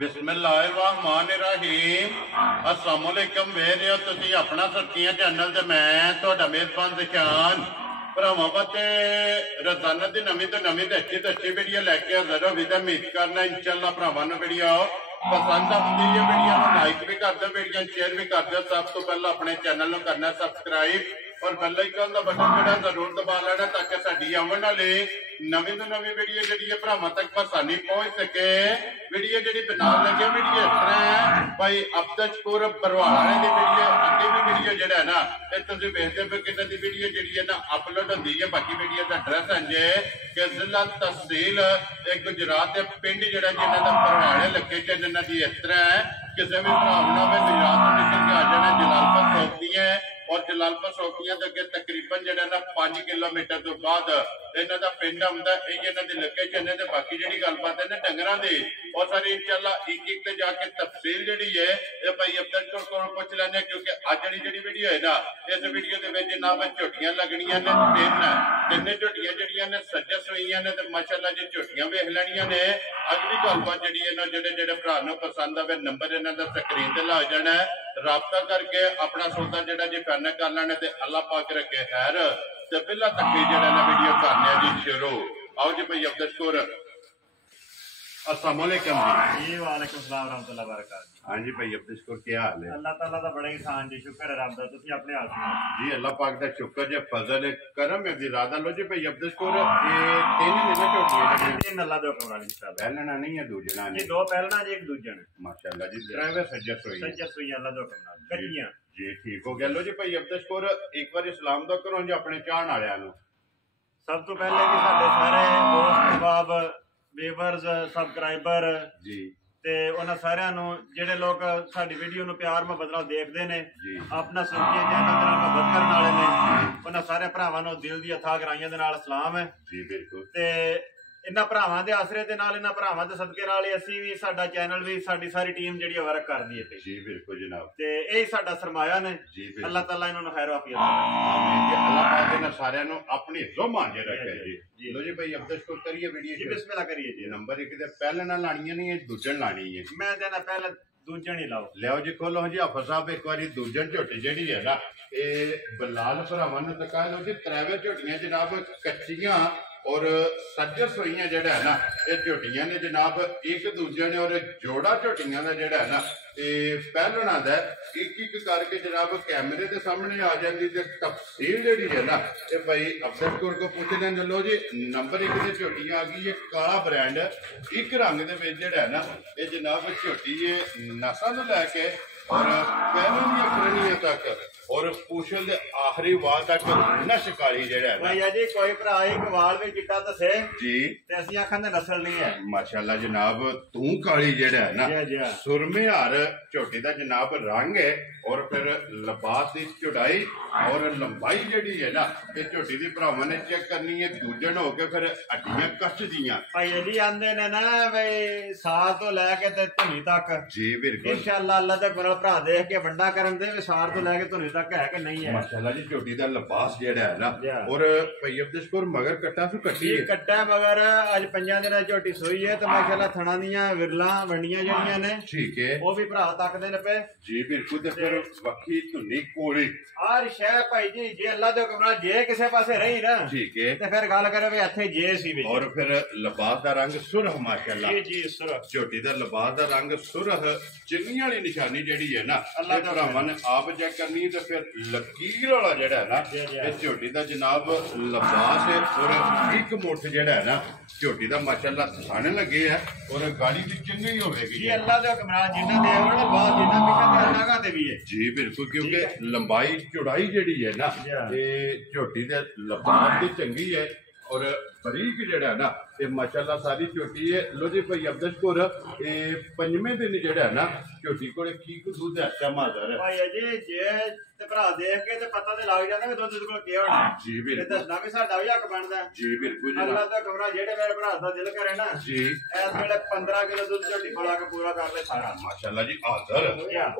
बिस्मिल्लाहिर्रहमानिर्रहीम अस्सलाम वालेकुम वेख रहे हो तुसीं अपना सरकियां चैनल ते मैं तुहाडा मेज़बान ज़शान भरावां वास्ते रोज़ाना दी नवीं तो अच्छी वीडियो लैके हाज़र हो विदा उम्मीद करना इंशाअल्लाह भरावां नूं वीडियो पसंद आती है। वीडियो लाइक भी कर दो, वीडियो शेयर भी कर दो। सब तो पहले अपने चैनल को करना सब्सक्राइब और बेल आइकन का बटन जोड़ा जरूर दबा लेना ताकि साडी आने वाली नवीं तो नवीं वीडियो जी भरावां तक आसानी पहुंच सके। वीडियो जी बना लगे वीडियो इस तरह है भाई अब्दुल बरवाड़ा की वीडियो अगे भी वीडियो जो है ना तुम वेखते पे कि वीडियो जी है ना अपलोड होती है। बाकी वीडियो का एड्रैस है जे कि जिला तहसील गुजरात के पिंड जो जिन्हों का बरवाड़े लोकेशन इन्हों की इस तरह है। किसी भी भावना में गुजरात निकल के आ जाना जलालपुर सौंपदियां और जलालपुर सौंपदियां के अगे तकरीबन जो ना 5 किलोमीटर तो बाद इन्हों का पिंड आता है। इन्हों की लोकेशन है। बाकी जी गलबात है ना डंगरां दी और सारी इंशाअल्लाह एक एक ते जाके तफसील जी है ये भाई अब्दुल को पूछ लेने क्योंकि अज जी वीडियो है ना इस वीडियो के जनाब झोटियां लगनियां ने तीन झोटियां जड़ियां ने सजस हुई ने तो माशाअल्लाह जी झोटियां वेख लैनियां ने। अगली गलबात जी जेडे भरा नूं पसंद आवे नंबर इन्हां दा स्क्रीन ते ला जाना है। राबता करके अपना सौदा जो जी फाइनल कर लेना ते अल्लाह पाक रखे खैर। तो पहला तक जो वीडियो करने जी शुरू। आओ जी भाई अब्दुल अस्सलाम वालेकुम जी। वालेकुम सलाम रहमतुल्लाह बरकातहू। हाँ जी भाई अब्दुल क्या हाल है? अल्लाह ताला दा बड़ा एहसान जी, शुक्र है रब दा। तुसीं अपने हाल सुनाओ जी। अल्लाह पाक दा शुक्र जे फजल करम है दी रादा लो जी भाई अब्दुल ये तीन ने झोटियां तीन अल्लाह दे हुक्म नाल इंशाअल्लाह। पहलना नहीं है दूजना जी दो पहलना जी एक दूजन माशाअल्लाह जी ड्राइवर सजस हुई अल्लाह दे हुक्म नाल करियां जी ठीक हो गया। लो जी भाई अब्दुल एक बार सलाम दा करो जी अपने चाहण वालियां नूं। सब तो पहले भी साडे सारे दोस्त अहबाब व्यूअर्स सब्सक्राइबर जी ते उन्हां सारियां नूं जेडे लोग साडी वीडियो नूं प्यार मुहब्बत नाल देखदे ने अपना सुर्खी चैनल दे नाल मुहब्बत करन वाले ने उन्हां सारे भरावां नूं दिल दी अथाह गहराइयां दे नाल सलाम है जी। बिल्कुल ते इन्हां भरावां दे आसरे दे नाल इन्हां भरावां दे सदके नाल असीं भी साडा चैनल भी साडी सारी टीम जिहड़ी वर्क करदी है जी। बिल्कुल जनाब ते यही साडा सरमाया ने जी। अल्लाह ताला इन्हां नूं खैर आफियत आमीन जी। अल्लाह पाक इन्हां सारियां नूं अपनी ज़ुबान जे रखे जी। लो जी भाई अब्दुल करिए वीडियो जी बिस्मिल्लाह करिए जी। नंबर एक ते पहले ना लानियां नहीं है दूजन लानी है। मैं देना पहले दूजन ही लाओ लियाओ जी खोलो जी हाफिज साहब एक बारी दूजन झोटी जी है ना ये बलाल भरावां नूं दिखा लो जी त्रैवे झोटियां जनाब कच्चियां और सजस हुई जड़ा है ना ये झोटियां ने जनाब एक दूजे ने और जोड़ा झोटियां का जड़ा है ना पहलना एक एक करके जनाब कैमरे के सामने आ जाती है। तफसील जी है ना ये भाई अब्दुल को पूछ लें। लो जी नंबर एक झोटियां आ गई है काला ब्रांड एक रंग के जड़ा है ना ये जनाब झोटी है नसा तो लैके और पैरों दी अखरनियां तक और पूछल दे आखिरी वाल तक नश काली जेड़ा है भैया जी कोई भरा एक वाल भी चिट्टा दसे जी ते असि आखन दे नस्ल नहीं है माशाल्लाह जनाब तू काली जेड़ा है ना सुरमे हार झोटी दा जनाब रंग है और फिर लिबास की चौड़ाई और लंबाई जेड़ी है ना ये झोटी दी भरावां ने चेक करनी है दूजन हो के फिर हड्डियां कच दियां भैया जी आंदे ने ना भाई साल तो लैके ते धुनी तक जी। बिल्कुल इंशाअल्लाह अल्लाह दे कोल भरा देख के वंडा करन दे विसार तो लैके धुनी तक है कि नहीं है माशाल्लाह जी झोटी दा लिबास जेड़ा है ना और भाई अब्दुल मगर कट्टा सु कट्टी है कट्टा मगर आज 5 दिन झोटी सोई है तो माशाल्लाह थणा दियां विरला वंडियां जड़ियां ने ठीक है वो भी भरा तकदे ने पे जी। बिल्कुल ते फिर वक्की धुनी कोली हर शय भाई जी जे अल्लाह दे हुक्म नाल जे किसे पासे रही ना ठीक है ते फिर गल करे वे इथे जे सी विच और फिर लिबास दा रंग सुरह माशाल्लाह जी जी सुरह झोटी दा लिबास दा रंग सुरह चिन्नी वाली निशानी जेड़ी है ना अल्लाह दे भरावां ने आप चेक करनी है तो फिर लकीर वाला जेड़ा है ना ये झोटी दा जनाब लिबास है और एक मुठ जेड़ा है ना झोटी दा माशाल्लाह थाने लगे है और गाड़ी दी चिन्नी होवेगी जी। अल्लाह दे हुक्म नाल जिन्ना दे और बात जिन्ना पीछे ते अल्लाह दे भी है जी। बिल्कुल क्योंकि लंबाई चौड़ाई जेड़ी है ना ये झोटी दे लिबास दी चंगी है और बरीक जेड़ा है ना ये माशाल्लाह सारी झोटी है। लो जी भाई अब्दुल ये 5वें दिन जेड़ा है ना झोटी को की दूध है अच्छा माजर है भाई जी जे ते भरा देख के ते पता ते लग जांदा कि दुध कोल की होना जी। बिल्कुल दसना भी साडा भी हक बनदा जी। बिल्कुल अल्लाह दा कमरा जेड़े मेरे भरा दा दिल करे ना जी इस वेले 15 किलो दूध झोटी कोला के पूरा कर ले सारा माशाल्लाह जी हाजिर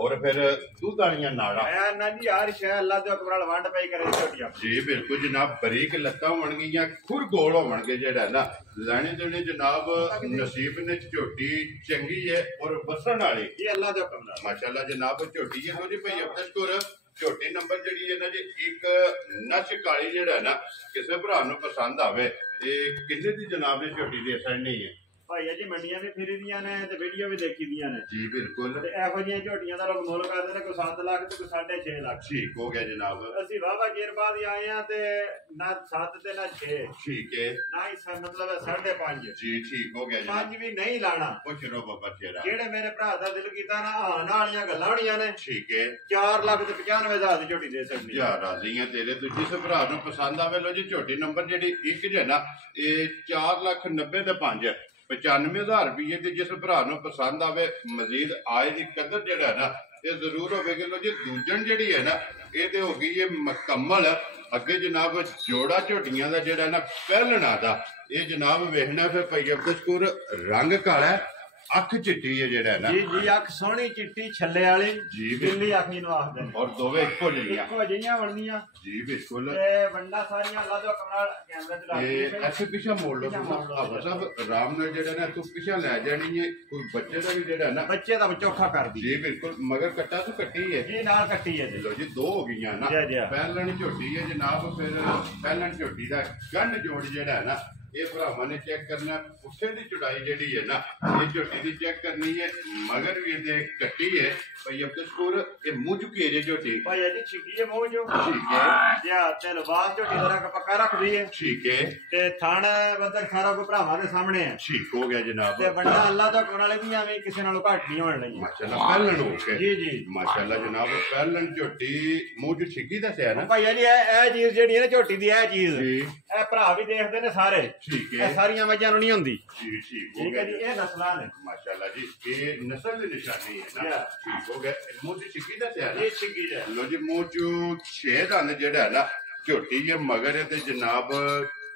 और फिर दूध वालियां नाड़ा ऐ ना जी यार शय अल्लाह दे कमरा वंड पई करे झोटियां जी। बिल्कुल जनाब बरीक लत्तां होणगीਆਂ खुर गोल ਹੋਣਗੇ ਜਿਹੜਾ ਨਾ ਲੈਣੇ ਦੇਣੇ ਜਨਾਬ ਨਸੀਬ ਨੇ ਝੋਟੀ ਚੰਗੀ ਹੈ ਔਰ ਵਸਣ ਵਾਲੀ ਇਹ ਅੱਲਾ ਦੇ ਹੁਕਮ ਨਾਲ ਮਾਸ਼ਾਅੱਲਾ ਜਨਾਬ ਝੋਟੀ ਹੈ ਜੀ ਭਾਈ ਅਬਦੁਲ ਝੋਟੀ ਨੰਬਰ ਜਿਹੜੀ ਹੈ ਨਾ ਜੀ ਇੱਕ ਨਸ਼ ਕਾਲੀ ਜਿਹੜਾ ਨਾ ਕਿਸੇ ਭਰਾ ਨੂੰ ਪਸੰਦ ਆਵੇ ਤੇ ਕਿੰਨੇ ਦੀ ਜਨਾਬ ਦੀ ਝੋਟੀ ਦੀ ਅਸਰ ਨਹੀਂ ਹੈ ਭਾਈ ਜੀ ਮੰਡੀਆਂ ਵੀ ਫਿਰੀ ਦੀਆਂ ਨੇ ਤੇ ਵੀਡੀਓ ਵੀ ਦੇਖੀ ਦੀਆਂ ਨੇ ਜੀ ਬਿਲਕੁਲ ਤੇ ਇਹੋ ਜਿਹੀਆਂ ਝੋਟੀਆਂ ਦਾ ਲੋਕ ਮੁੱਲ ਕਰਦੇ ਨੇ ਕੋਈ 7 ਲੱਖ ਤੇ ਕੋਈ 6.5 ਲੱਖ ਠੀਕ ਹੋ ਗਿਆ ਜਨਾਬ ਅਸੀਂ ਵਾਵਾ ਚਿਰ ਬਾਅਦ ਹੀ ਆਏ ਆ ਤੇ ਨਾ 7 ਤੇ ਨਾ 6 ਠੀਕ ਹੈ ਨਾ ਹੀ ਮਤਲਬ 5.5 ਜੀ ਠੀਕ ਹੋ ਗਿਆ ਜਨਾਬ 5 ਵੀ ਨਹੀਂ ਲਾਣਾ ਪੁੱਛ ਲੋ ਬਾਬਾ ਤੇਰਾ ਜਿਹੜੇ ਮੇਰੇ ਭਰਾ ਦਾ ਦਿਲ ਕੀਤਾ ਨਾ ਆਣ ਵਾਲੀਆਂ ਗੱਲਾਂ ਹੋਣੀਆਂ ਨੇ ਠੀਕ ਹੈ 4 ਲੱਖ ਤੇ 95,000 ਦੀ ਝੋਟੀ ਦੇ ਸਕਦੀ ਯਾ ਰਾਜ਼ੀਆਂ ਤੇਰੇ ਤੋਂ ਜਿਸ ਭਰਾ ਨੂੰ ਪਸੰਦ ਆਵੇ ਲੋ ਜੀ ਝੋਟੀ ਨੰਬਰ ਜਿਹੜੀ ਇੱਕ ਜੇ ਨਾ ਇਹ 4,90,000 ਤੇ 5 95,000 ਰੁਪਏ ਤੇ ਜਿਸ ਭਰਾ ਨੂੰ ਪਸੰਦ ਆਵੇ ਮਜ਼ੀਦ ਆਏ ਦੀ ਕਦਰ ਜਿਹੜਾ ਨਾ ਇਹ ਜ਼ਰੂਰ ਹੋਵੇਗੀ ਲੋ ਜੀ ਦੂਜਣ ਜਿਹੜੀ ਹੈ ਨਾ ਇਹ ਤੇ ਹੋ ਗਈ ਇਹ ਮੁਕੰਮਲ ਅੱਗੇ ਜਨਾਬ ਜੋੜਾ ਝੋਟੀਆਂ ਦਾ ਜਿਹੜਾ ਨਾ ਪਹਿਲਣਾ ਦਾ ਇਹ ਜਨਾਬ ਵੇਖਣਾ ਫਿਰ ਭਾਈ ਅਬਦੁਲ ਰੰਗ ਕਾਲਾ ਅੱਖ ਚਿੱਟੀ ਹੈ ਜਿਹੜਾ ਨਾ ਜੀ ਜੀ ਅੱਖ ਸੋਹਣੀ ਚਿੱਟੀ ਛੱਲੇ ਵਾਲੀ ਜੀ ਬਿੱਲੀ ਅੱਖ ਨੂੰ ਆਖਦੇ ਨੇ ਔਰ ਦੋਵੇਂ ਇੱਕੋ ਜਿਹੀਆਂ ਬਣਦੀਆਂ ਜੀ ਬਿਲਕੁਲ ਤੇ ਵੰਡਾ ਸਾਰੀਆਂ ਅੱਲਾ ਦੇ ਹੁਕਮ ਨਾਲ ਕੈਮਰੇ ਤੇ ਲਾ ਕੇ ਇਹ ਐਸੇ ਪਿੱਛੇ ਮੋੜ ਲਓ ਆਪ ਸਭ ਆਰਾਮ ਨਾਲ ਜਿਹੜਾ ਨਾ ਤੂੰ ਪਿੱਛੇ ਲੈ ਜਾਣੀ ਹੈ ਕੋਈ ਬੱਚੇ ਦਾ ਵੀ ਜਿਹੜਾ ਨਾ ਬੱਚੇ ਦਾ ਚੋਖਾ ਕਰਦੀ ਜੀ ਬਿਲਕੁਲ ਮਗਰ ਕੱਟਾ ਤੂੰ ਕੱਟੀ ਹੈ ਜੀ ਨਾਲ ਕੱਟੀ ਹੈ ਜੀ ਲੋ ਜੀ ਦੋ ਹੋ ਗਈਆਂ ਨਾ ਪਹਿਲਣ ਝੋਟੀ ਹੈ ਜਨਾਬ ਫਿਰ ਪਹਿਲਣ ਝੋਟੀ ਦਾ ਗੰਢ ਜੋੜ ਜਿਹੜਾ ਹੈ ਨਾ ਇਹ ਭਰਾਵਾਂ ਨੇ ਚੈੱਕ ਕਰਨਾ ਉੱਥੇ ਦੀ ਚੜਾਈ ਜਿਹੜੀ ਹੈ ਨਾ ਇਹ ਝੋਟੀ ਦੀ ਚੈੱਕ ਕਰਨੀ ਹੈ ਮਗਰ ਵੀ ਇਹਦੇ ਕੱਟੀ ਹੈ ਭਾਈ ਅਬਦੁਲ ਇਹ ਮੂੰਹ ਚੁੱਕੀ ਹੈ ਝੋਟੀ ਭਾਈ ਜੀ ਛਿੱਕੀ ਹੈ ਮੂੰਹ ਜੋ ਠੀਕ ਹੈ ਜਾਂ ਤੇ ਲਵਾਸ ਝੋਟੀ ਦਾ ਰੰਗ ਪੱਕਾ ਰੱਖਦੀ ਹੈ ਠੀਕ ਹੈ ਤੇ ਥਣ ਬੰਦਰ ਸਾਰਾ ਕੋ ਭਰਾਵਾਂ ਦੇ ਸਾਹਮਣੇ ਹੈ ਠੀਕ ਹੋ ਗਿਆ ਜਨਾਬ ਤੇ ਬੰਦਾ ਅੱਲਾ ਦਾ ਕੋਣ ਵਾਲੇ ਵੀ ਐਵੇਂ ਕਿਸੇ ਨਾਲੋਂ ਘੱਟ ਨਹੀਂ ਹੋਣ ਲਈ ਮਾਸ਼ਾਅੱਲਾ ਪਹਿਲਣ ਹੋ ਕੇ ਜੀ ਜੀ ਮਾਸ਼ਾਅੱਲਾ ਜਨਾਬ ਪਹਿਲਣ ਝੋਟੀ ਮੂੰਹ ਚ ਛਿੱਕੀ ਦੱਸਿਆ ਨਾ ਭਾਈ ਜੀ ਇਹ ਚੀਜ਼ ਜਿਹੜੀ ਹੈ ਨਾ ਝੋਟੀ ਦੀ ਇਹ ਚੀਜ਼ ਜੀ ਇਹ ਭਰਾ ਵੀ ਦੇਖਦੇ ਨੇ ਸਾਰੇ ਠੀਕ ਹੈ ਇਹ ਸਾਰੀਆਂ ਵਜ੍ਹਾਂ ਨੂੰ ਨਹੀਂ ਹੁੰਦੀ ਜੀ ਠੀਕ ਠੀਕ ਹੈ ਜੀ ਇਹ ਨਸਲਾਂ ਨੇ ਮਾਸ਼ਾਅੱਲਾ ਜੀ ਇਹ ਨਸਲ ਦੀ ਨਿਸ਼ਾਨੀ ਹੈ ਨਾ ਠੀਕ ਹੋ ਗਿਆ ਮੂੰਹ ਦੀ ਛਿੱਕੀ ਦੱਸਿਆ ਨਾ ਇਹ ਛਿੱਕੀ ਹੈ ਲੋ ਜੀ ਮੂੰਹ ਚ 6 ਦੰਦ ਜਿਹੜਾ ਹੈ ਨਾ ਝੋਟੀ ਹੈ ਮਗਰ ਹੈ ਤੇ ਜਨਾਬ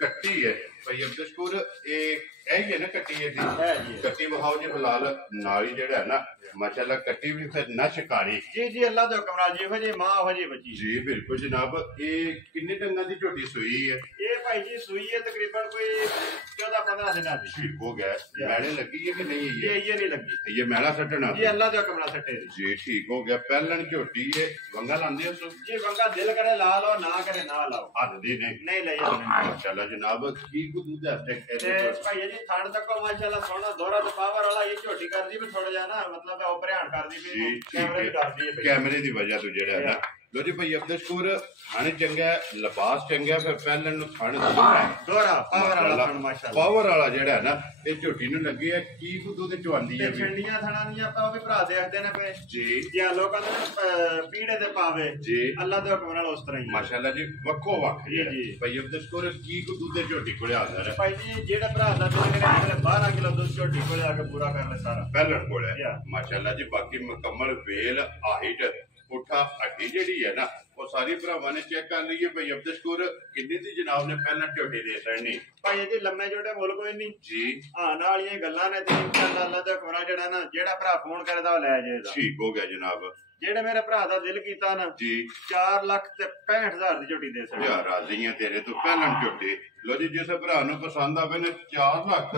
ਕੱਟੀ ਹੈ ਭਾਈ ਅਬਦੁਲ ਇਹ ਹੀ ਹੈ ਨਾ ਕੱਟੀ ਹੈ ਜੀ ਕੱਟੀ ਵਿਖਾਓ ਜੀ ਫਿਲਹਾਲ ਨਾਲ ਹੀ ਜਿਹੜਾ ਹੈ ਨਾ ਮਾਸ਼ਾਅੱਲਾ ਕੱਟੀ ਵੀ ਫਿਰ ਨਾ ਸ਼ਿਕਾਰੀ ਜੀ ਜੀ ਅੱਲਾ ਦੇ ਹੁਕਮ ਨਾਲ ਜਿਹੋ ਜੀ ਮਾਂ ਉਹ ਜੀ ਬੱਚੀ ਜੀ ਬਿਲਕੁਲ ਜਨਾਬ ਇਹ ਕਿੰਨੇ ਦਿਨਾਂ ਦੀ ਝੋਟੀ ਸੂਈ ਹੈ ਇਹ ਭਾਈ ਜੀ ਸੂਈ ਹੈ ਤਕਰੀਬਨ ਕੋਈ 14-15 ਦਿਨਾਂ ਦੀ ਠੀਕ ਹੋ ਗਿਆ ਮੈਲੇ ਲੱਗੀ ਹੈ ਕਿ ਨਹੀਂ ਇਹ ਨਹੀਂ ਲੱਗੀ ਇਹ ਮੈਲਾ ਸੱਟਣਾ ਜੀ ਅੱਲਾ ਦੇ ਹੁਕਮ ਨਾਲ ਸੱਟੇ ਜੀ ਠੀਕ ਹੋ ਗਿਆ ਪਹਿਲਣ ਝੋਟੀ ਹੈ ਵੰਗਾ ਲਾਉਂਦੇ ਹੋ ਜੀ ਵੰਗਾ ਦਿਲ ਕਰੇ ਲਾ ਲਓ ਨਾ ਕਰੇ ਨਾ ਲਾਓ ਹੱਥ ਦੀ ਨਹੀਂ ਲਈ ਮਾਸ਼ਾਅੱਲਾ ਜਨਾਬ ਕੀ ਕੁ ਦੁੱਧ ਹੈ ਤੇ ਭਾਈ ਜੀ ਥਣ ਤੱਕ ਮਾਸ਼ਾਅੱਲਾ ਸੋਹਣਾ ਦੋਹਰਾ ਤੇ ਪਾਵਰ ਵਾਲਾ ਇਹ ਝੋਟੀ ਕਰਦੀ ਵੀ ਥੋੜਾ ਜਿਹਾ ਨਾ ਮਤਲਬ ਉਹ ਭਰਿਆਣ ਕਰਦੀ ਵੀ ਕੈਮਰੇ ਕਰਦੀ ਹੈ ਕੈਮਰੇ ਦੀ ਵਜ੍ਹਾ ਤੋਂ ਜਿਹੜਾ ਹੈ ਨਾ ਲੋ ਜੀ ਭਾਈ ਅਬਦੁਲ ਥਣ ਚੰਗਾ ਲਿਬਾਸ ਚੰਗਾ ਫਿਰ ਪਹਿਲਣ ਨੂੰ ਥਣ ਦੋਹਰਾ ਪਾਵਰ ਵਾਲਾ ਥਣ ਮਾਸ਼ਾਅੱਲਾ ਪਾਵਰ ਵਾਲਾ ਜਿਹੜਾ ਹੈ ਨਾ ਇਹ ਝੋਟੀ ਨੂੰ ਲੱਗੀ ਹੈ ਕੀ ਕੁ ਦੁੱਧ ਚਵਾਉਂਦੀ ਹੈ ਛੰਡੀਆਂ ਥਣਾਂ ਦੀਆਂ ਆਪਾਂ ਵੀ ਭਰਾ ਦੇਖਦੇ ਨੇ ਪਏ ਜੀ ਜਾਂ ਲੋਕਾਂ ਦੇ ਪੀੜੇ ਤੇ ਪਾਵੇ ਜੀ ਅੱਲਾ ਦੇ ਹੁਕਮ ਨਾਲ ਉਸ ਤਰ੍ਹਾਂ ਹੀ ਮਾਸ਼ਾਅੱਲਾ ਜੀ ਵੱਖੋ ਵੱਖ ਜੀ ਜੀ ਭਾਈ ਅਬਦੁਲ ਕੀ ਕੁ ਦੁੱਧ ਝੋਟੀ ਕੋਲੇ ਆਉਂਦਾ ਹੈ ਭਾਈ ਜੀ ਜਿਹੜਾ ਭਰਾ ਦਾ ਦੁੱਧ ਕਰੇ 12 ਕਿਲੋ ਦੁੱਧ ਝੋਟੀ ਕੋਲੇ ਆ ਕੇ ਪੂਰਾ ਕਰ ਲੈ ਸਾਰਾ ਪਹਿਲਣ ਕੋਲੇ ਮਾਸ਼ਾਅੱਲਾ ਜੀ ਬਾਕੀ ਮੁਕੰਮਲ ਵੇਲ ਆਹਿਟ ਪੁੱਠਾ ਹੱਡੀ ਜਿਹੜੀ ਹੈ ਨਾ ਉਹ ਸਾਰੀ ਭਰਾਵਾਂ ਨੇ ਚੈੱਕ ਕਰ ਲਈ ਹੈ ਭਾਈ ਅਬਦੁਲ ਕਿੰਨੀ ਦੀ ਜਨਾਬ ਨੇ ਪਹਿਲਾਂ ਝੋਟੀ ਦੇ ਸੜਨੀ ਭਾਈ ਜੀ ਲੰਮੇ ਜੋੜੇ ਮੁੱਲ ਕੋਈ ਨਹੀਂ ਜੀ ਆਣ ਵਾਲੀਆਂ ਗੱਲਾਂ ਨੇ ਤੇ ਅੱਲਾ ਦਾ ਹੁਕਮ ਜਿਹੜਾ ਨਾ ਜਿਹੜਾ ਭਰਾ ਫੋਨ ਕਰਦਾ ਉਹ ਲੈ ਜਾਏਗਾ ਠੀਕ ਹੋ ਗਿਆ ਜਨਾਬ ਜਿਹੜੇ ਮੇਰੇ ਭਰਾ ਦਾ ਦਿਲ ਕੀਤਾ ਨਾ ਜੀ 4 ਲੱਖ ਤੇ 65,000 ਦੀ ਝੋਟੀ ਦੇ ਸਕਦੇ ਯਾਰ ਰਾਜ਼ੀਆਂ ਤੇਰੇ ਤੋਂ ਪਹਿਲਾਂ ਝੋਟੀ ਲੋ ਜੀ ਜਿਸ ਭਰਾ ਨੂੰ ਪਸੰਦ ਆਵੇ ਨੇ 4 ਲੱਖ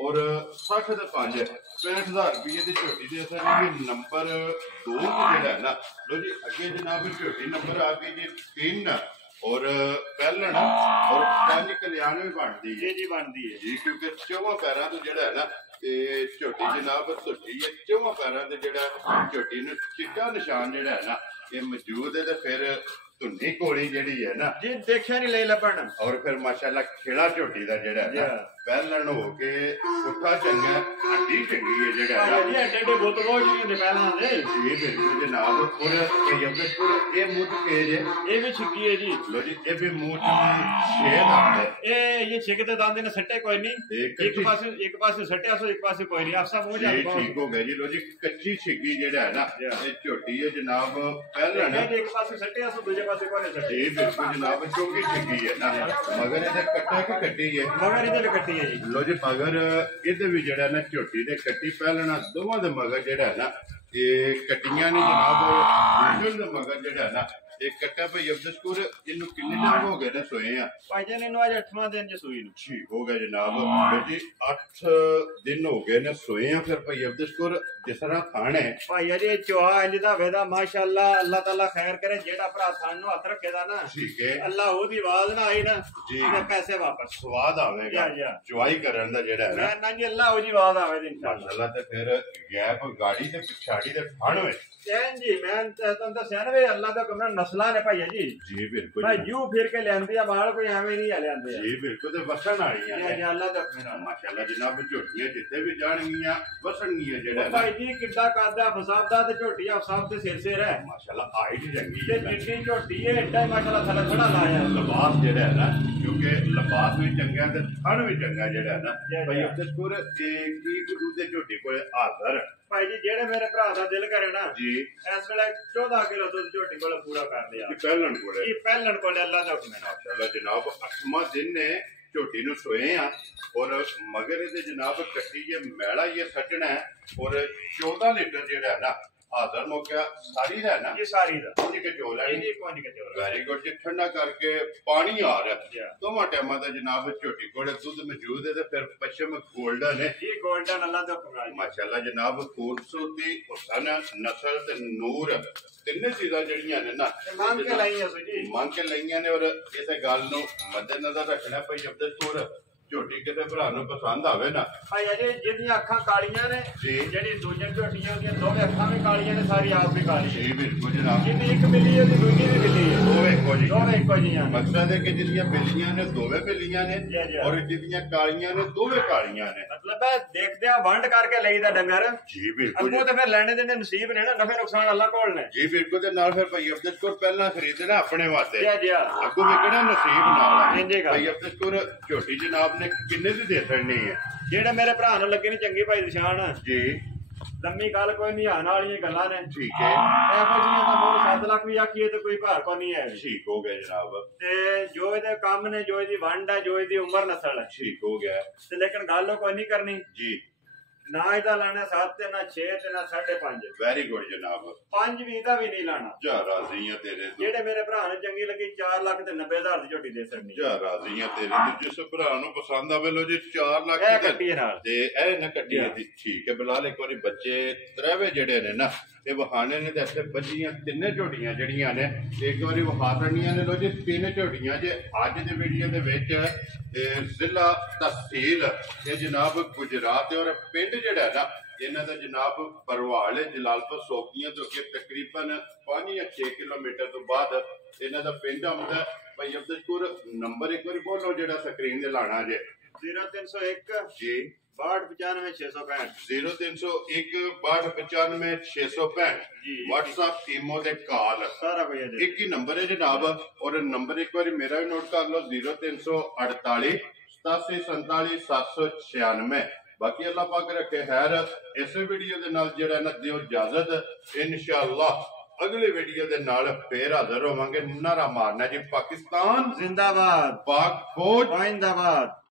ਔਰ 60 ਤੇ 5 65,000 ਰੁਪਏ ਦੀ ਝੋਟੀ ਦੇ ਸਕਦੇ ਨੰਬਰ 2 ਜਿਹੜਾ ਨਾ ਲੋ ਜੀ ਅੱਗੇ ਜਨਾਬ ਝੋਟੀ ਨੰਬਰ ਆ ਗਈ ਜੀ 3 ਔਰ ਪਹਿਲਣ ਔਰ 5 ਕਲਿਆਣ ਵੀ ਬਣਦੀ ਹੈ ਜੀ ਬਣਦੀ ਹੈ ਜੀ ਕਿਉਂਕਿ 4 ਪੈਰਾਂ ਤੋਂ ਜਿਹੜਾ ਹੈ ਨਾ ਤੇ ਝੋਟੀ ਜਨਾਬ ਧੁੱਟੀ ਹੈ 4 ਪੈਰਾਂ ਤੇ ਜਿਹੜਾ ਝੋਟੀ ਨੂੰ ਚਿੱਟਾ ਨਿਸ਼ਾਨ ਜਿਹੜਾ ਹੈ ਨਾ ਇਹ ਮੌਜੂਦ ਹੈ ਤੇ ਫਿਰ ਧੁੰਨੀ ਕੋਲੀ ਜਿਹੜੀ ਹੈ ਨਾ ਜੀ ਦੇਖਿਆ ਨਹੀਂ ਲੈ ਲੱਭਣ ਔਰ ਫਿਰ ਮਾਸ਼ਾਅੱਲਾ ਖੇੜਾ ਝੋਟੀ ਦਾ ਜਿਹੜਾ ਹੈ ਨਾ ਪਹਿਲਣ ਹੋ ਕੇ ਉੱਠਾ ਚੰਗਾ ਹੱਡੀ ਚੰਗੀ ਹੈ ਜਿਹੜਾ ਹੈ ਜੀ ਐਡੇ ਬੋਤ ਬਹੁਤ ਜੀ ਪਹਿਲਾਂ ਦੇ ਜੀ ਬਿਲਕੁਲ ਜਨਾਬ ਔਰ ਇਹ ਅਬਦੁਲ ਇਹ ਮੂੰਹ ਕੇ ਜੇ ਇਹ ਵੀ ਛਿੱਕੀ ਹੈ ਜੀ ਲੋ ਜੀ ਇਹ ਵੀ ਮੂੰਹ ਚ 6 ਦੰਦ ਹੈ ਇਹ ਛਿੱਕ ਦੇ ਦੰਦ ਨੇ ਸੱਟੇ ਕੋਈ ਨਹੀਂ ਇੱਕ ਪਾਸੇ ਸੱਟਿਆ ਸੋ ਇੱਕ ਪਾਸੇ ਕੋਈ ਨਹੀਂ ਆਪਸਾ ਮੂੰਹ ਜਾ ਠੀਕ ਹੋ ਗਿਆ ਜੀ ਲੋ ਜੀ ਕੱਚੀ ਛਿੱਕੀ ਜਿਹੜਾ ਹੈ ਨਾ ਇਹ ਝੋਟੀ ਹੈ ਜਨਾਬ ਪਹਿਲਣ ਇੱਕ ਪਾਸੇ ਸੱਟਿਆ ਸੋ ਦੂਜੇ ਪਾਸੇ ਕੋਈ ਨਹੀਂ ਸੱਟੇ ਇਹ ਬਿਲਕੁਲ ਜਨਾਬ ਚੋਕੀ ਛਿੱਕੀ ਹੈ ਨਾ ਮਗਰ ਇਹਦੇ ਕੱਟਾ ਕਿ ਕੱਟੀ ਹੈ ਮਗਰ ਇਹਦੇ ਕੱਟੀ ਹੈ ਜੀ ਲੋ ਜੀ ਮਗਰ ਇਹਦੇ ਵੀ ਜਿਹੜਾ ਨਾ ਝੋਟੀ ਦੇ ਕੱਟੀ ਪਹਿਲਣਾ ਦੋਵਾਂ ਦੇ ਮਗਰ ਜਿਹੜਾ ਹੈ ਨਾ ਇਹ ਕੱਟੀਆਂ ਨੇ ਜਨਾਬ ਦੂਜੇ ਦੇ ਮਗਰ ਜਿਹੜਾ ਨਾ ਇਹ ਕੱਟਾ ਭਾਈ ਅਬਦੁਸ਼ਕੂਰ ਇਹਨੂੰ ਕਿੰਨੇ ਦਿਨ ਹੋ ਗਏ ਨੇ ਸੋਏ ਆ? ਭਾਈ ਜੀ ਇਹਨੂੰ ਅੱਜ 8ਵਾਂ ਦਿਨ ਚ ਸੂਈ ਨੂੰ। ਠੀਕ ਹੋ ਗਿਆ ਜਨਾਬ ਬੇਟੀ 8 ਦਿਨ ਹੋ ਗਏ ਨੇ ਸੋਏ ਆ। ਫਿਰ ਭਾਈ ਅਬਦੁਸ਼ਕੂਰ ਜਿਸ ਤਰ੍ਹਾਂ ਖਾਣਾ ਹੈ ਭਾਈ ਜੀ ਇਹ ਚੋਹਾ ਇੰਜ ਦਾ ਵੇਦਾ ਮਾਸ਼ਾਅੱਲਾ ਅੱਲਾਹ ਤਾਲਾ ਖੈਰ ਕਰੇ। ਜਿਹੜਾ ਭਰਾ ਥਣ ਨੂੰ ਹੱਥ ਰੱਖੇਦਾ ਨਾ ਠੀਕ ਹੈ ਅੱਲਾਹ ਉਹਦੀ ਆਵਾਜ਼ ਨਾ ਆਈ ਨਾ ਜੀ ਤੇ ਪੈਸੇ ਵਾਪਸ ਸਵਾਦ ਆਵੇਗਾ ਚੁਆਈ ਕਰਨ ਦਾ ਜਿਹੜਾ ਹੈ ਨਾ ਜੀ ਅੱਲਾਹ ਉਹਦੀ ਆਵਾਜ਼ ਆਵੇ ਇਨਸ਼ਾਅੱਲਾ। ਮਾਸ਼ਾਅੱਲਾ ਤੇ ਫਿਰ ਗੈਪ ਗਾੜੀ ਤੇ ਪਿਛਾੜੀ ਦੇ ਫਣ ਵਿੱਚ ਜੀ ਮੈਂ ਤੁਹਾਨੂੰ ਦੱਸਿਆ ਨਾ ਵੀ ਅੱਲਾਹ ਦਾ ਕਮਰਾ ਨਸਲਾਂ ਨੇ ਭਾਈ ਜੀ। ਜੀ ਬਿਲਕੁਲ ਭਾਈ ਜੂ ਫਿਰ ਕੇ ਲੈਂਦੇ ਆ ਮਾਲ ਕੋਈ ਐਵੇਂ ਨਹੀਂ ਲੈਂਦੇ ਜੀ ਬਿਲਕੁਲ ਤੇ ਵਸਣ ਵਾਲੀਆਂ ਨੇ। ਅੱਲਾਹ ਦਾ ਕਮਰਾ ਮਾਸ਼ਾਅੱਲਾ ਜਨਾਬ ਝੋਟੀਆਂ ਜਿੱਥੇ ਵੀ ਜਾਣਗੀਆਂ ਵਸਣਗੀਆਂ ਜਿਹੜਾ ਭਾਈ ਜੀ ਕਿੱਡਾ ਕਰਦਾ ਫਸਾਦ ਦਾ ਤੇ ਝੋਟੀ ਅਫਸਾਬ ਤੇ ਸਿਰ ਹੈ ਮਾਸ਼ਾਅੱਲਾ ਹਾਈਟ ਚੰਗੀ ਤੇ ਜਿੱਡੀ ਝੋਟੀ ਹੈ ਐਡਾ ਮਾਸ਼ਾਅੱਲਾ ਥੱਲੇ ਥੋੜਾ ਲਾਇਆ ਲਿਬਾਸ ਜਿਹੜਾ ਹੈ ਨਾ ਕਿਉਂਕਿ ਲਿਬਾਸ ਵੀ ਚੰਗਾ ਤੇ ਥਣ ਵੀ ਚੰਗਾ ਜਿਹੜਾ ਹੈ ਨਾ ਭਾਈ ਅਬਦੁਸ਼ਕੂਰ ਕੀ ਗੁਰੂ ਦੇ ਝੋਟੀ ਕੋਲੇ ਹਾਜ਼ਰ ਭਾਈ ਜੀ ਜਿਹੜੇ ਮੇਰੇ ਭਰਾ ਦਾ ਦਿਲ ਕਰੇ ਨਾ ਜੀ ਇਸ ਵੇਲੇ 14 ਕਿਲੋ ਦੁੱਧ ਝੋਟੀ ਕੋਲ ਪੂਰਾ ਕਰਦੇ ਆ। ਪਹਿਲਣ ਕੋਲੇ ਇਹ ਪਹਿਲਣ ਕੋਲੇ ਅੱਲਾਹ ਦਾ ਹੁਕਮ ਹੈ। ਮਾਸ਼ਾਅੱਲਾ ਜਨਾਬ 8ਵਾਂ ਦਿਨ ਨੇ ਝੋਟੀ ਨੂੰ ਸੋਏ ਆ ਔਰ ਮਗਰ ਇਹਦੇ ਜਨਾਬ ਕੱਟੀ ਜੇ ਮੈਲਾ ਇਹ ਸੱਜਣਾ ਔਰ 14 ਲੀਟਰ ਜਿਹੜਾ ਹੈ ਨਾ ਹਾਜ਼ਰ ਮੌਕਾ ਸਾਰੀ ਦਾ ਨਾ ਇਹ ਸਾਰੀ ਦਾ ਜੀ ਕੇ ਚੋਲ ਹੈ ਜੀ ਕੋਣ ਕੇ ਚੋਲ ਵੈਰੀ ਗੁੱਡ ਜੀ ਠੰਡਾ ਕਰਕੇ ਪਾਣੀ ਆ ਰਿਹਾ ਦੋਵਾਂ ਟਾਈਮਾਂ ਦਾ ਜਨਾਬ ਝੋਟੀ ਕੋਲੇ ਦੁੱਧ ਮੌਜੂਦ ਹੈ ਤੇ ਫਿਰ ਪਸ਼ਮ ਗੋਲਡਨ ਹੈ ਜੀ ਗੋਲਡਨ ਅੱਲਾਹ ਦਾ ਹੁਕਮ ਹੈ। ਮਾਸ਼ਾਅੱਲਾ ਜਨਾਬ ਖੂਬਸੂਰਤੀ ਹੁਸਨ ਨਸਲ ਤੇ ਨੂਰ ਤਿੰਨੇ ਚੀਜ਼ਾਂ ਜਿਹੜੀਆਂ ਨੇ ਨਾ ਮੰਗ ਕੇ ਲਾਈਆਂ ਸੋ ਜੀ ਮੰਗ ਕੇ ਲਈਆਂ ਨੇ ਔਰ ਇਸੇ ਗੱਲ ਨੂੰ ਮੱਦੇਨਜ਼ਰ ਰੱਖਣਾ ਭਾਈ ਅਬਦੁਸ਼ਕੂਰ ਝੋਟੀ ਕਿਤੇ ਭਰਾ ਨੂੰ ਪਸੰਦ ਆਵੇ ਨਾ ਭਾਈ ਅਜੇ ਜਿਹਦੀਆਂ ਅੱਖਾਂ ਕਾਲੀਆਂ ਨੇ ਜੀ ਜਿਹੜੀ ਦੂਜੇ ਝੋਟੀਆਂ ਦੀਆਂ ਦੋਵੇਂ ਅੱਖਾਂ ਵੀ ਕਾਲੀਆਂ ਨੇ ਸਾਰੀ ਆਪ ਵੀ ਕਾਲੀ ਜੀ ਬਿਲਕੁਲ ਜਨਾਬ ਜਿਹਦੀ ਇੱਕ ਬਿੱਲੀ ਹੈ ਤੇ ਦੂਜੀ ਵੀ ਬਿੱਲੀ ਹੈ ਦੋਵੇਂ ਇੱਕੋ ਜੀ ਦੋਵੇਂ ਇੱਕੋ ਜੀਆਂ ਮਕਸਦ ਹੈ ਕਿ ਜਿਹੜੀਆਂ ਬਿੱਲੀਆਂ ਨੇ ਦੋਵੇਂ ਬਿੱਲੀਆਂ ਨੇ ਔਰ ਜਿਹੜੀਆਂ ਕਾਲੀਆਂ ਨੇ ਦੋਵੇਂ ਕਾਲੀਆਂ ਨੇ ਮਤਲਬ ਹੈ ਦੇਖਦੇ ਆ ਵੰਡ ਕਰਕੇ ਲਈਦਾ ਡੰਗਰ ਜੀ ਬਿਲਕੁਲ ਅੱਗੋਂ ਤੇ ਫਿਰ ਲੈਣੇ ਦੇ ਨਸੀਬ ਨੇ ਨਾ ਨਫੇ ਨੁਕਸਾਨ ਅੱਲਾਹ ਕੋਲ ਨੇ ਜੀ ਬਿਲਕੁਲ ਤੇ ਨਾਲ ਫਿਰ ਭਾਈ ਅਬਦੁਸ਼ਕੂਰ ਪਹਿਲਾਂ ਖਰੀਦਣਾ ਆਪਣੇ ਵਾਸਤੇ ਜੀ ਅੱਗੋਂ ਵਿਕਣਾ ਨਸੀਬ ਨਾਲ ਇੰਜੇ ਗੱਲ ਭਾਈ ਅਬਦੁਸ਼ਕੂਰ ਝੋਟੀ ਜਨਾਬ ਨੇ ਕਿੰਨੇ ਦੀ ਦੇ ਸਕਣੀ ਹੈ? ਜਿਹੜੇ ਮੇਰੇ ਭਰਾ ਨੂੰ ਲੱਗੇ ਨਹੀਂ ਚੰਗੀ ਭਾਈ ਨਿਸ਼ਾਨ ਜੀ ਲੰਮੀ ਗੱਲ ਕੋਈ ਨਹੀਂ ਆਣ ਵਾਲੀਆਂ ਗੱਲਾਂ ਨੇ ਠੀਕ ਹੈ ਇਹੋ ਜਿਹੀਆਂ ਤਾਂ ਮੋਰ 7 ਲੱਖ ਵੀ ਆਖੀਏ ਤੇ ਕੋਈ ਭਾਰ ਕੋ ਨਹੀਂ ਹੈ ਠੀਕ ਹੋ ਗਿਆ ਜਨਾਬ ਤੇ ਜੋ ਇਹਦੇ ਕੰਮ ਨੇ ਜੋ ਇਹਦੀ ਵੰਡ ਹੈ ਜੋ ਇਹਦੀ ਉਮਰ ਨਸਲ ਹੈ ਠੀਕ ਹੋ ਗਿਆ ਤੇ ਲੇਕਿਨ ਗੱਲ ਕੋਈ ਨਹੀਂ ਕਰਨੀ ਜੀ ਨਾ ਇਹਦਾ ਲਾਣਾ 7 ਤੇ ਨਾ 6 ਤੇ ਨਾ 5.5 ਵੈਰੀ ਗੁੱਡ ਜਨਾਬ 5 ਵੀ ਦਾ ਵੀ ਨਹੀਂ ਲਾਣਾ ਜਾ ਰਾਜ਼ੀਆਂ ਤੇਰੇ ਤੋਂ ਜਿਹੜੇ ਮੇਰੇ ਭਰਾ ਨੂੰ ਚੰਗੀ ਲੱਗੀ 4 ਲੱਖ ਤੇ 90,000 ਦੀ ਝੋਟੀ ਦੇ ਸਕਣੀ ਜਾ ਰਾਜ਼ੀਆਂ ਤੇਰੇ ਤੋਂ ਜਿਸ ਭਰਾ ਨੂੰ ਪਸੰਦ ਆਵੇ ਲੋ ਜੀ 4 ਲੱਖ ਇਹ ਕੱਟੀ ਨਾਲ ਤੇ ਇਹ ਨਾ ਕੱਟੀ ਦੀ ਠੀਕ ਹੈ ਬਿਲਾਲ ਇੱਕ ਵਾਰੀ ਬੱਚੇ ਤਰੇਵੇ ਜਿਹੜੇ ਨੇ ਨਾ ਇਹ ਵਹਾਣੇ ਨੇ ਤੇ ਇੱਥੇ ਬੱਜੀਆਂ ਤਿੰਨੇ ਝੋਟੀਆਂ ਜਿਹੜੀਆਂ ਨੇ ਇੱਕ ਵਾਰੀ ਵਹਾ ਦੇਣੀਆਂ ਨੇ ਲੋ ਜੀ ਤਿੰਨ ਝੋਟੀਆਂ ਜੇ ਅੱਜ ਦੇ ਵੀਡੀਓ ਦੇ ਵਿੱਚ ਜ਼ਿਲ੍ਹਾ ਤਹਿਸੀਲ ਇਹ ਜਨਾਬ ਗੁਜਰਾਤ ਔਰ ਪਿੰਡ ਜਿਹੜਾ ਨਾ ਇਹਨਾਂ ਦਾ ਜਨਾਬ ਬਰਵਾਲ ਜਲਾਲਪੁਰ ਸੋਕੀਆਂ ਤੋਂ ਅੱਗੇ ਤਕਰੀਬਨ 5 ਜਾਂ 6 ਕਿਲੋਮੀਟਰ ਤੋਂ ਬਾਅਦ ਇਹਨਾਂ ਦਾ ਪਿੰਡ ਆਉਂਦਾ ਭਾਈ ਅਬਦੁਸ਼ਕੂਰ ਨੰਬਰ ਇੱਕ ਵਾਰੀ ਬੋਲੋ ਜਿਹੜਾ ਸਕਰੀਨ ਤੇ ਲਾਣਾ ਜੇ 0301 ਜੀ 6295 0301 6295 ਜੀ WhatsApp ਈਮੋ ਤੇ ਕਾਲ ਸਾਰਾ ਕੁਝ ਹੈ ਇੱਕ ਹੀ ਨੰਬਰ ਹੈ ਜਨਾਬ ਔਰ ਨੰਬਰ ਇੱਕ ਵਾਰੀ ਮੇਰਾ ਵੀ ਨੋਟ ਕਰ ਲਓ 0348 8747 796 ਬਾਕੀ ਅੱਲਾਹ ਪਾਕ ਰੱਖੇ ਖੈਰ ਇਸੇ ਵੀਡੀਓ ਦੇ ਨਾਲ ਜਿਹੜਾ ਨਾ ਦਿਓ ਇਜਾਜ਼ਤ ਇਨਸ਼ਾਅੱਲਾ ਅਗਲੇ ਵੀਡੀਓ ਦੇ ਨਾਲ ਫੇਰ ਹਾਜ਼ਰ ਹੋਵਾਂਗੇ ਨਾਰਾ ਮਾਰਨਾ ਜੀ ਪਾਕਿਸਤਾਨ ਜ਼ਿੰਦਾਬਾਦ ਪਾਕ ਫੌਜ ਜਿੰਦਾਬਾਦ